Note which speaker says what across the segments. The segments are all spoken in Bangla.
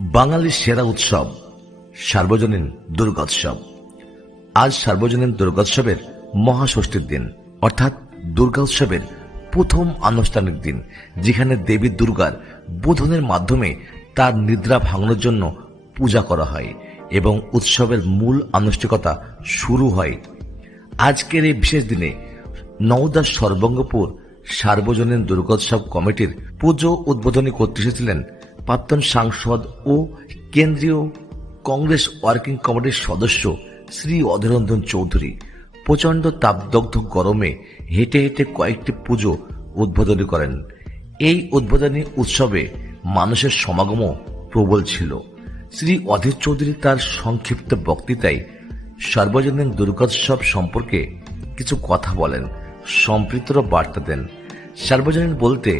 Speaker 1: বাঙালির সেরা উৎসব সার্বজনীন দুর্গোৎসব। আজ সার্বজনীন দুর্গোৎসবের মহাষষ্ঠীর দিন, অর্থাৎ দুর্গা উৎসবের প্রথম আনুষ্ঠানিক দিন, যেখানে দেবী দুর্গার বোধনের মাধ্যমে তার নিদ্রা ভাঙানোর জন্য পূজা করা হয় এবং উৎসবের মূল আনুষ্ঠানিকতা শুরু হয়। আজকের এই বিশেষ দিনে নওদার সর্বঙ্গপুর সার্বজনীন দুর্গোৎসব কমিটির পুজো উদ্বোধনী করতে এসেছিলেন প্রাক্তন সাংসদ ও কেন্দ্রীয় কংগ্রেস ওয়ার্কিং কমিটির সদস্য শ্রী অধরঞ্জন চৌধুরী। প্রচণ্ড তাপদগ্ধ গরমে হেঁটে হেঁটে কয়েকটি পুজো উদ্বোধনী করেন। এই উদ্বোধনী উৎসবে মানুষের সমাগমও প্রবল ছিল। শ্রী অধীর চৌধুরী তার সংক্ষিপ্ত বক্তৃতায় সর্বজনীন দুর্গোৎসব সম্পর্কে কিছু কথা বলেন সম্পৃক্তর বার্তা দেন। সার্বজনীন বলতে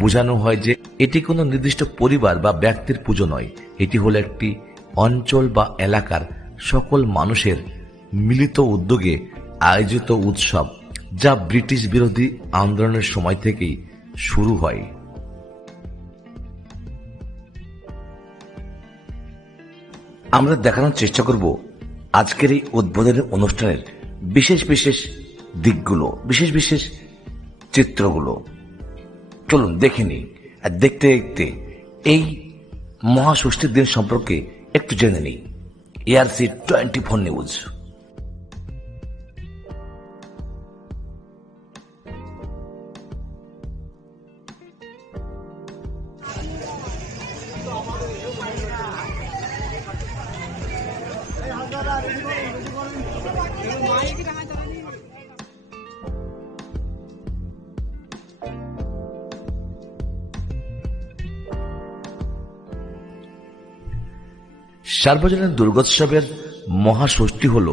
Speaker 1: বোঝানো হয় যে এটি কোনো নির্দিষ্ট পরিবার বা ব্যক্তির পুজো নয়। এটি হলো একটি অঞ্চল বা এলাকার সকল মানুষের মিলিত উদ্যোগে আয়োজিত উৎসব, যা ব্রিটিশ বিরোধী আন্দোলনের সময় থেকেই শুরু হয়। আমরা দেখানোর চেষ্টা করব আজকের এই উদ্বোধনী অনুষ্ঠানের বিশেষ বিশেষ দিকগুলো, বিশেষ বিশেষ চিত্রগুলো। চলুন, দেখে নিই। আর দেখতে দেখতে এই মহাষষ্ঠীর দিন সম্পর্কে একটু জেনে নিই। এআরসি টোয়েন্টি ফোর নিউজ সার্বজনীন দুর্গোৎসবের মহাষষ্ঠী হল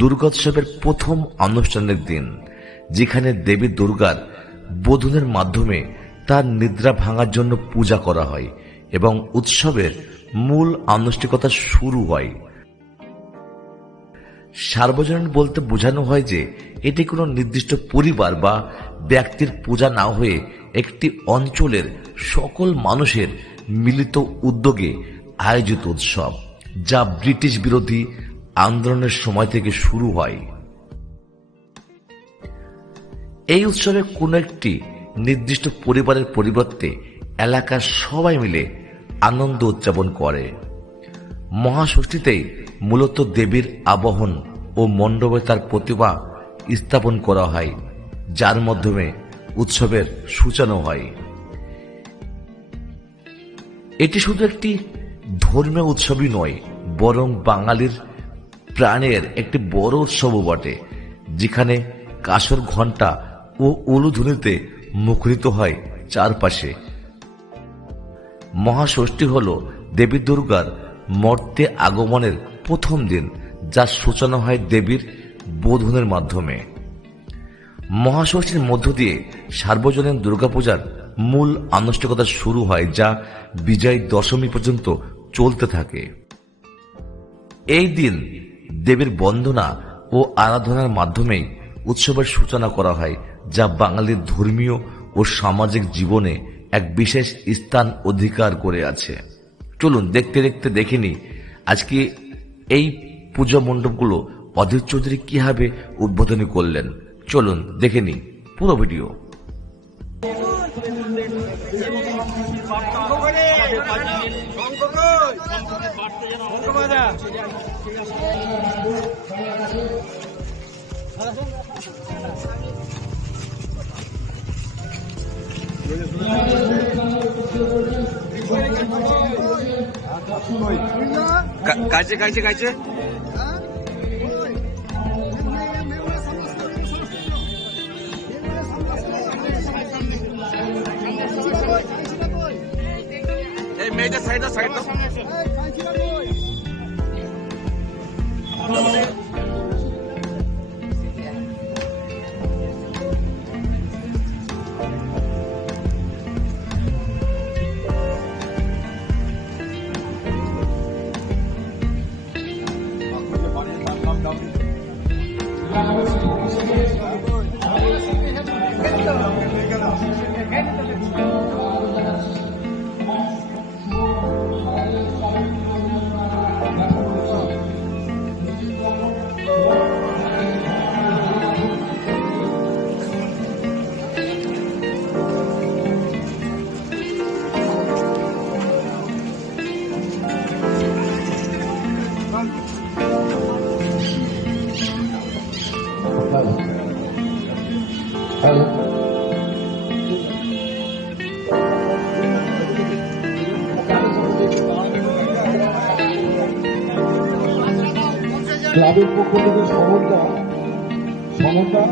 Speaker 1: দুর্গোৎসবের প্রথম আনুষ্ঠানিক দিন, যেখানে দেবী দুর্গার বোধনের মাধ্যমে তার নিদ্রা ভাঙার জন্য পূজা করা হয় এবং উৎসবের মূল আনুষ্ঠানিকতা শুরু হয়। সার্বজনীন বলতে বোঝানো হয় যে এটি কোনো নির্দিষ্ট পরিবার বা ব্যক্তির পূজা না হয়ে একটি অঞ্চলের সকল মানুষের মিলিত উদ্যোগে আয়োজিত উৎসব। যা ব্রিটিশ বিরোধী আন্দোলনের সময় থেকে শুরু হয়। এই উৎসবে কোনো একটি নির্দিষ্ট পরিবারের পরিবর্তে এলাকার সবাই মিলে আনন্দ উদযাপন করে। মহাষষ্ঠীতেই মূলত দেবীর আবহন ও মণ্ডপে তার প্রতিভা স্থাপন করা হয়, যার মাধ্যমে উৎসবের সূচনা হয়। এটি শুধু একটি ধর্মীয় উৎসবই নয়, বরং বাঙালির প্রাণের একটি বড় উৎসবও বটে, যেখানে কাসর ঘণ্টা ও উলুধুনিতে মুখরিত হয় চারপাশে। মহাষষ্ঠী হল দেবী দুর্গার মর্তে আগমনের প্রথম দিন যার সূচনা হয় দেবীর বোধনের মাধ্যমে। মহাষষ্ঠীর মধ্য দিয়ে সার্বজনীন দুর্গাপূজার মূল আনুষ্ঠানিকতা শুরু হয়, যা বিজয় দশমী পর্যন্ত চলতে থাকে। এই দিন দেবীর বন্দনা ও আরাধনার মাধ্যমেই উৎসবের সূচনা করা হয়, যা বাঙালির ধর্মীয় ও সামাজিক জীবনে এক বিশেষ স্থান অধিকার করে আছে। চলুন দেখতে দেখতে দেখিনি আজকে এই পূজা মণ্ডপগুলো অধীর চৌধুরী কীভাবে উদ্বোধনী করলেন। চলুন দেখে নিই পুরো ভিডিও।
Speaker 2: 的。改改制改制改制。哎，没得，没得，没得。 감사합니다.
Speaker 3: ক্লাবের পক্ষ থেকে সমরটা সমরটা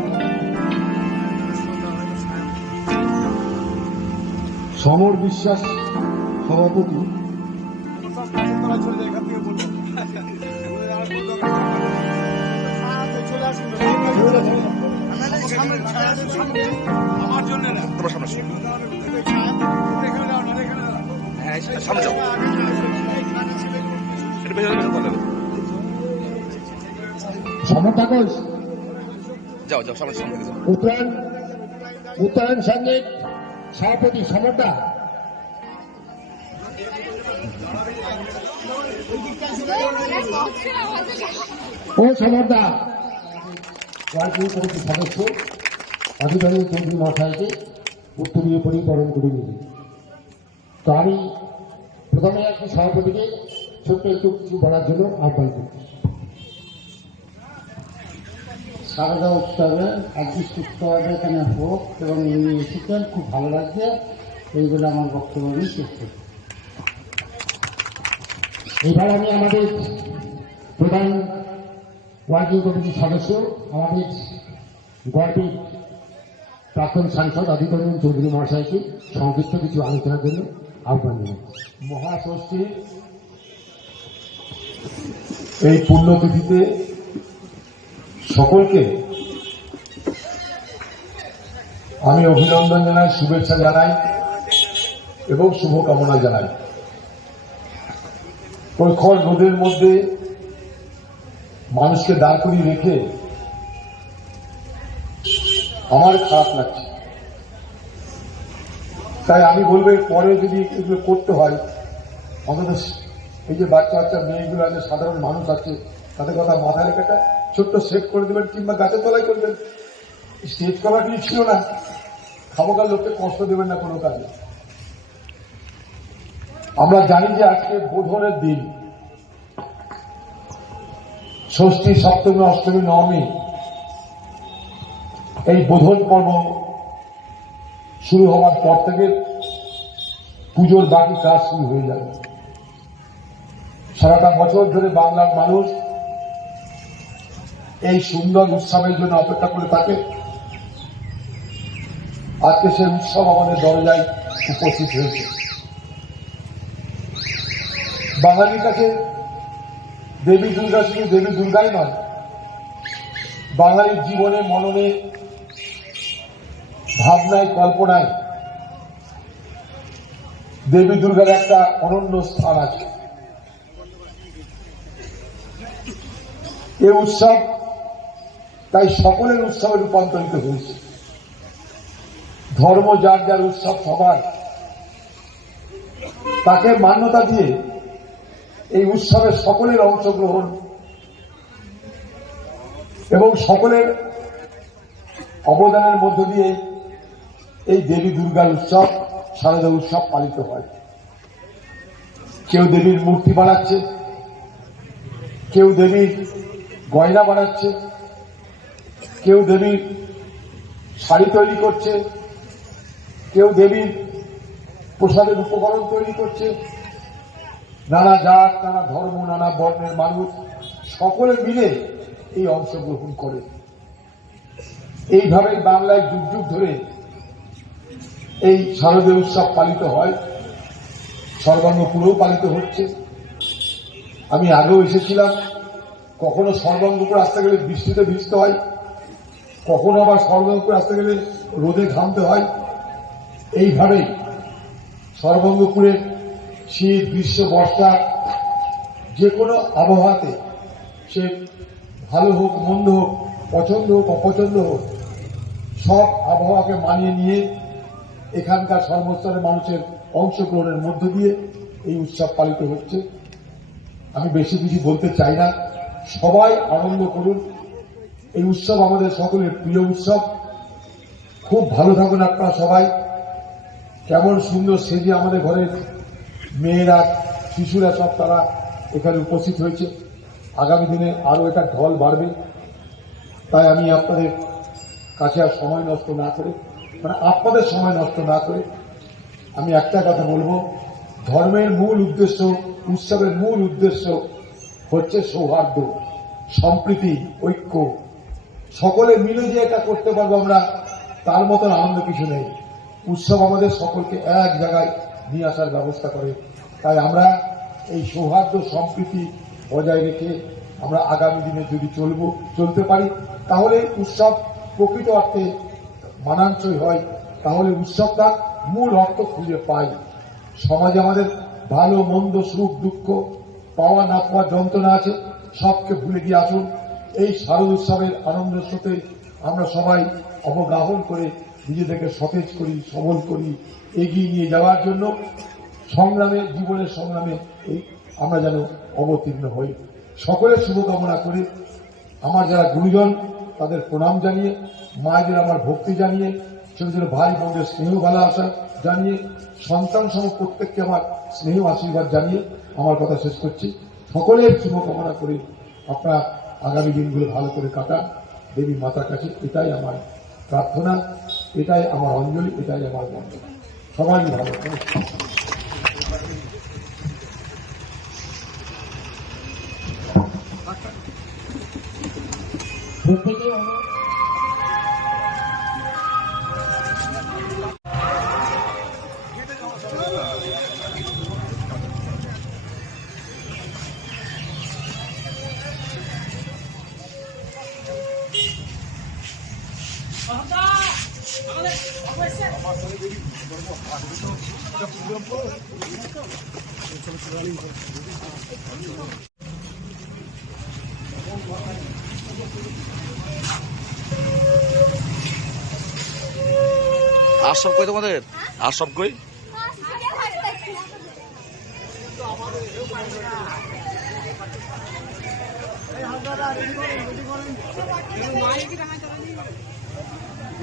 Speaker 3: সমর বিশ্বাস সভাপতি
Speaker 2: আমার জন্য না তোমার সামনে। হ্যাঁ সামনে যাও এটা ভেতরে
Speaker 3: সমর কাগজ।
Speaker 2: যাও যাও সামনে সামনে
Speaker 3: উত্তরায়ণ উত্তরায়ণ সংগীত সভাপতি সমরদা ও সমরদা রাজ্য কমিটির সদস্য অধিকারী চৌধুরী মহাশয়কে উত্তরীয় পরিবরণ করে নিলেন তো আমি প্রথমে একটি সভাপতিকে ছোট্ট একটু কিছু বলার জন্য আহ্বান করছি।
Speaker 4: সারদা উৎসবে একদিষ্ট উৎসবে এখানে হোক এবং উনি এসেছেন খুব ভালো লাগছে এইগুলো আমার বক্তব্য আমি শেষ করছি।
Speaker 3: এবার আমি আমাদের প্রধান ওয়ার্কিং কমিটির সদস্য, আমাদের গর্বের প্রাক্তন সাংসদ অধিকরণ চৌধুরী মহাশয়কে সংক্ষিপ্ত কিছু আলোচনার জন্য আহ্বান জানাচ্ছি
Speaker 5: মহাষষ্ঠী, এই পুণ্যতিথিতে সকলকে আমি অভিনন্দন জানাই, শুভেচ্ছা জানাই এবং শুভকামনা জানাই। খড় রোদের মধ্যে মানুষকে দাঁড় করিয়ে রেখে আমার খারাপ লাগছে। তাই আমি বলব পরে যদি এগুলো করতে হয়, অন্তত এই যে বাচ্চা বাচ্চা মেয়েগুলো আছে, সাধারণ মানুষ আছে, তাদের কথা মাথায় রেখে একটা ছোট্ট সেট করে দেবেন কিংবা গাছের তলায় করবেন স্টেজ করাটি ছিল না। খামোকার লোককে কষ্ট দেবেন না কোনো কাজে। আমরা জানি যে আজকে বোধনের দিন। ষষ্ঠী, সপ্তমী, অষ্টমী, নবমী। এই বোধন পর্ব শুরু হওয়ার পর থেকে পুজোর বাকি কাজ শুরু হয়ে যাবে। সারাটা বছর ধরে বাংলার মানুষ এই সুন্দর উৎসবের জন্য অপেক্ষা করে থাকে। আজকে সেই উৎসব আমাদের দরজায় উপস্থিত হয়েছে। বাঙালির কাছে দেবী দুর্গা শুধু দেবী দুর্গাই নয়, বাঙালির জীবনে, মননে, ভাবনায়, কল্পনায় দেবী দুর্গার একটা অনন্য স্থান আছে। এই উৎসব তাই সকলের উৎসবে রূপান্তরিত হয়েছে। ধর্ম যার যার উৎসব সবার। তাকে মান্যতা দিয়ে এই উৎসবে সকলের অংশগ্রহণ এবং সকলের অবদানের মধ্য দিয়ে এই দেবী দুর্গার উৎসব, শারদা উৎসব পালিত হয়। কেউ দেবীর মূর্তি বানাচ্ছে, কেউ দেবীর গয়না বানাচ্ছে কেউ দেবীর শাড়ি তৈরি করছে, কেউ দেবীর প্রসাদের উপকরণ তৈরি করছে। নানা জাত, নানা ধর্ম, নানা বর্ণের মানুষ সকলে মিলে এই অংশগ্রহণ করে। এইভাবে বাংলায় যুগ যুগ ধরে এই শারদীয় উৎসব পালিত হয়, সর্বাঙ্গপুরেও পালিত হচ্ছে। আমি আগেও এসেছিলাম, কখনো সর্বাঙ্গপুর আসতে গেলে বৃষ্টিতে ভিজতে হয়। কখনো আবার সর্বাঙ্গপুর আসতে গেলে রোদে ঘামতে হয়? এইভাবেই সর্বাঙ্গপুরে শীত, গ্রীষ্ম, বর্ষা যে কোনো আবহাওয়াতে সে ভালো হোক, মন্দ হোক, পছন্দ হোক, অপছন্দ হোক, সব আবহাওয়াকে মানিয়ে নিয়ে এখানকার সর্বস্তরের মানুষের অংশগ্রহণের মধ্য দিয়ে এই উৎসব পালিত হচ্ছে। আমি বেশি কিছু বলতে চাই না। সবাই আনন্দ করুন। এই উৎসব আমাদের সকলের প্রিয় উৎসব। খুব ভালো থাকুন আপনারা সবাই। কেমন সুন্দর সেজে আমাদের ঘরের মেয়েরা, শিশুরা সব তারা এখানে উপস্থিত হয়েছে। আগামী দিনে আরও এটা ঢল বাড়বে। তাই আমি আপনাদের কাছে আর সময় নষ্ট না করে মানে আপনাদের সময় নষ্ট না করে আমি একটা কথা বলব। ধর্মের মূল উদ্দেশ্য, উৎসবের মূল উদ্দেশ্য হচ্ছে সৌহার্দ্য, সম্প্রীতি, ঐক্য সকলে মিলে যে এটা করতে পারব আমরা, তার মতন আনন্দ কিছু নেই। উৎসব আমাদের সকলকে এক জায়গায় নিয়ে আসার ব্যবস্থা করে। তাই আমরা এই সৌহার্দ্য, সম্প্রীতি বজায় রেখে আমরা আগামী দিনে যদি চলবো, চলতে পারি, তাহলে উৎসব প্রকৃত অর্থে মানানসই হয়। তাহলে উৎসবটা মূল অর্থ খুঁজে পাই। সমাজে আমাদের ভালো, মন্দ, সুখ, দুঃখ, পাওয়া, না পাওয়ার যন্ত্রণা আছে, সবকে ভুলে গিয়ে আসুন। এই শারদ উৎসবের আনন্দের সাথে আমরা সবাই অবগাহন করে নিজেদেরকে সতেজ করি, সবল করি, এগিয়ে নিয়ে যাওয়ার জন্য সংগ্রামে, জীবনের সংগ্রামে এই আমরা যেন অবতীর্ণ হই। সকলের শুভকামনা করি আমার যারা গুরুজন, তাদের প্রণাম জানিয়ে, মায়েদের আমার ভক্তি জানিয়ে, ছোট ছোট ভাই বোনদের স্নেহ ভালোবাসা জানিয়ে, সন্তান সহ প্রত্যেককে আমার স্নেহ আশীর্বাদ জানিয়ে আমার কথা শেষ করছি। সকলের শুভকামনা করে আপনার আগামী দিনগুলো ভালো করে কাটা। দেবী মাতার কাছে, এটাই আমার প্রার্থনা, এটাই আমার অঞ্জলি, এটাই আমার বন্ধু সবাই ভালো
Speaker 2: আর সব কই তোমাদের? আর সব কই? এই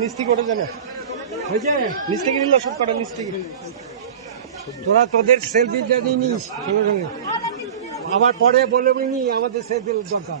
Speaker 6: নিচ থেকে ওঠে জানে। হয়েছে নিচ থেকে নিল সব কটা নিচ থেকে। তোরা তোদের সেলফি নিয়ে নিস সঙ্গে সঙ্গে। আবার পরে বলে নি আমাদের সেলফি দরকার।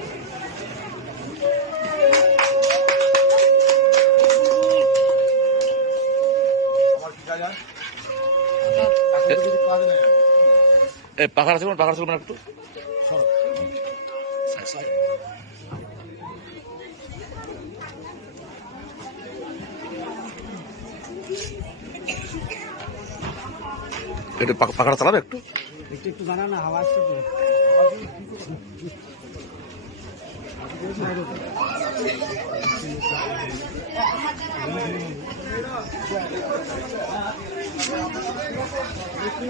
Speaker 2: পাখাড়া থাকবেন পাখাড়া থাকবেন একটু। একটু পাখাড়া চালাবে একটু?
Speaker 6: একটু একটু দাঁড়া না, হাওয়া আসছে তো। हाथ